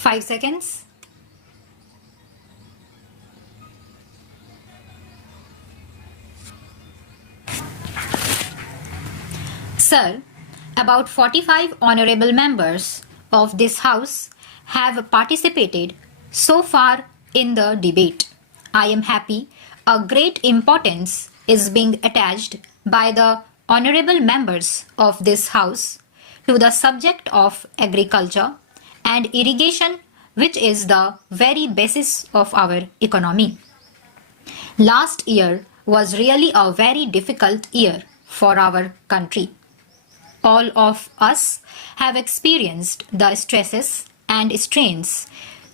5 seconds. Sir, about 45 honorable members of this House have participated so far in the debate. I am happy a great importance is being attached by the honorable members of this House to the subject of agriculture and irrigation, which is the very basis of our economy. Last year was really a very difficult year for our country. All of us have experienced the stresses and strains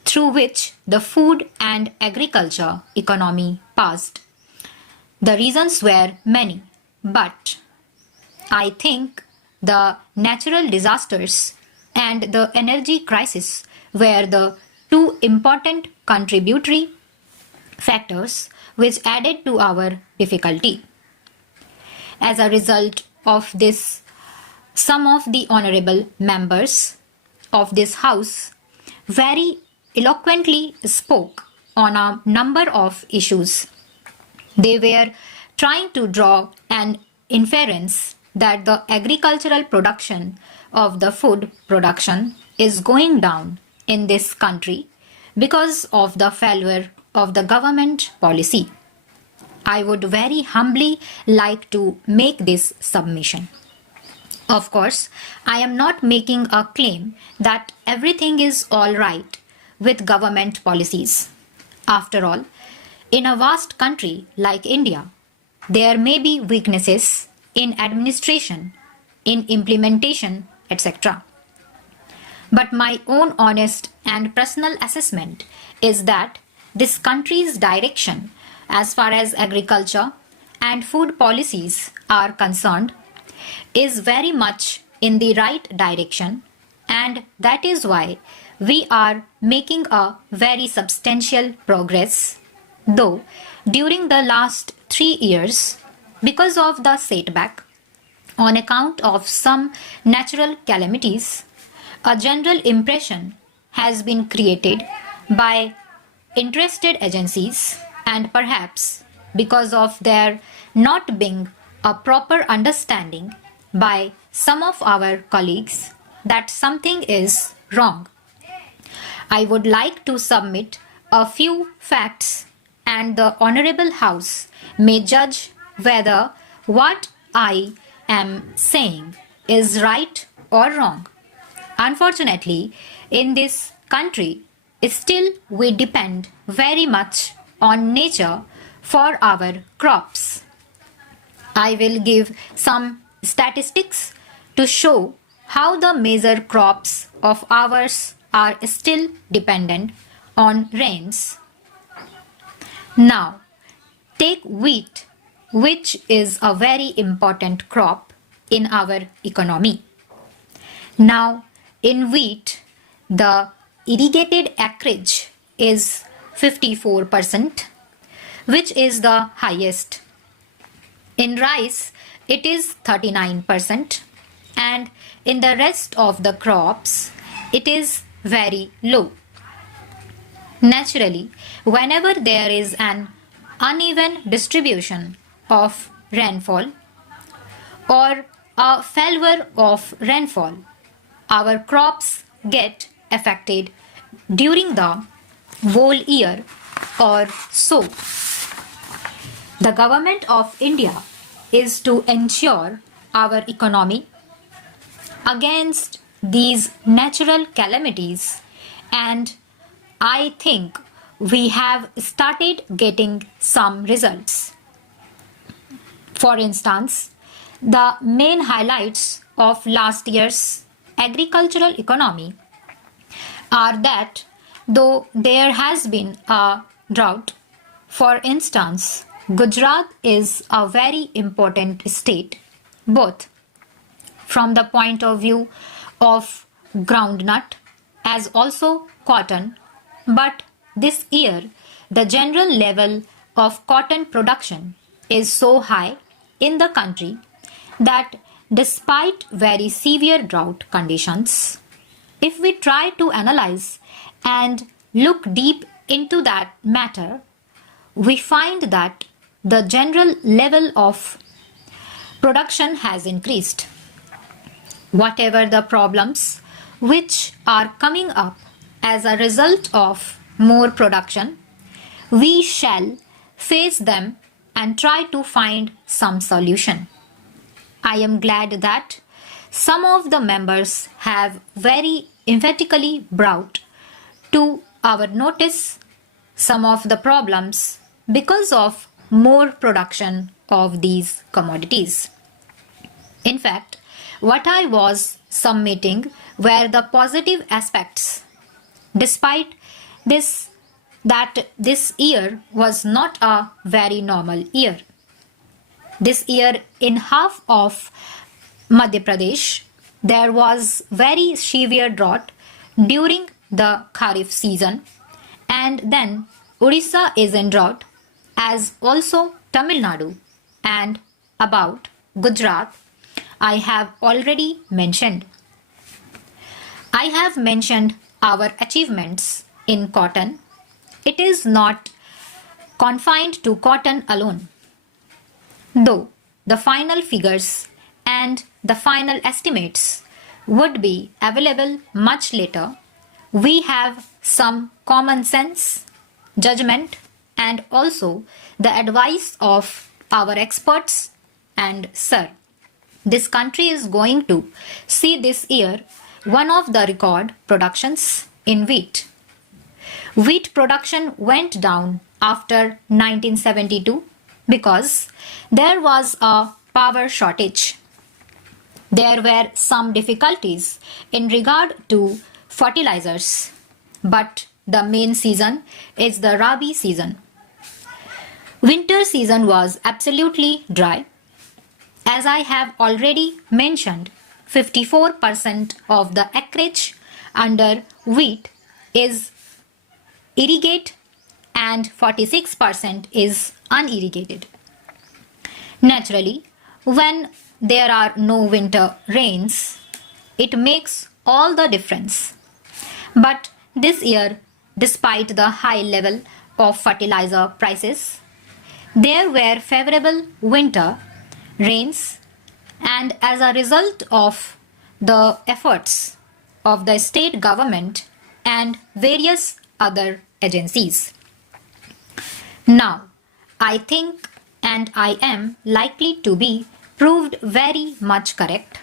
through which the food and agriculture economy passed. The reasons were many, but I think the natural disasters and the energy crisis were the two important contributory factors which added to our difficulty. As a result of this, some of the honorable members of this House very eloquently spoke on a number of issues. They were trying to draw an inference that the agricultural production of the food production is going down in this country because of the failure of the government policy. I would very humbly like to make this submission. Of course, I am not making a claim that everything is all right with government policies. After all, in a vast country like India, there may be weaknesses in administration, in implementation, etc. But my own honest and personal assessment is that this country's direction as far as agriculture and food policies are concerned is very much in the right direction, and that is why we are making a very substantial progress, though during the last 3 years, because of the setback on account of some natural calamities, a general impression has been created by interested agencies, and perhaps because of there not being a proper understanding by some of our colleagues that something is wrong. I would like to submit a few facts, and the Honorable House may judge whether what I am saying is right or wrong. Unfortunately, in this country, still we depend very much on nature for our crops. I will give some statistics to show how the major crops of ours are still dependent on rains. Now, take wheat, which is a very important crop in our economy. Now, in wheat, the irrigated acreage is 54%, which is the highest. In rice, it is 39%, and in the rest of the crops, it is very low. Naturally, whenever there is an uneven distribution of rainfall or a failure of rainfall, our crops get affected during the whole year or so. The government of India is to ensure our economy against these natural calamities, and I think we have started getting some results. For instance, the main highlights of last year's agricultural economy are that though there has been a drought, for instance, Gujarat is a very important state, both from the point of view of groundnut as also cotton, but this year the general level of cotton production is so high in the country that despite very severe drought conditions, if we try to analyze and look deep into that matter, we find that the general level of production has increased. Whatever the problems which are coming up as a result of more production, we shall face them and try to find some solution. I am glad that some of the members have very emphatically brought to our notice some of the problems because of more production of these commodities. In fact, what I was submitting were the positive aspects. Despite this, that this year was not a very normal year. This year in half of Madhya Pradesh, there was very severe drought during the Kharif season, and then Odisha is in drought, as also Tamil Nadu, and about Gujarat I have already mentioned. I have mentioned our achievements in cotton. It is not confined to cotton alone. Though the final figures and the final estimates would be available much later, we have some common sense, judgment, and also the advice of our experts. And sir, this country is going to see this year one of the record productions in wheat. Wheat production went down after 1972 because there was a power shortage. There were some difficulties in regard to fertilizers, but the main season is the Rabi season. Winter season was absolutely dry. As I have already mentioned, 54% of the acreage under wheat is irrigate and 46% is unirrigated. Naturally, when there are no winter rains, it makes all the difference. But this year, despite the high level of fertilizer prices, there were favorable winter rains, and as a result of the efforts of the state government and various other agencies. Now, I think and I am likely to be proved very much correct.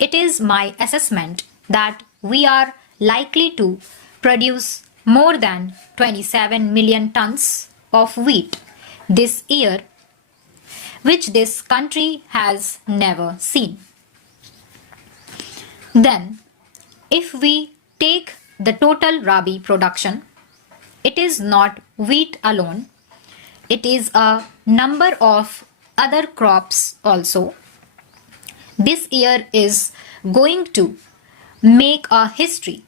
It is my assessment that we are likely to produce more than 27 million tons of wheat this year, which this country has never seen. Then, if we take the total Rabi production, it is not wheat alone, it is a number of other crops also. This year is going to make a history.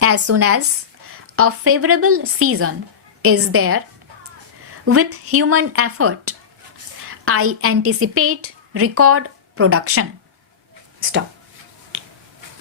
As soon as a favorable season is there, with human effort, I anticipate record production.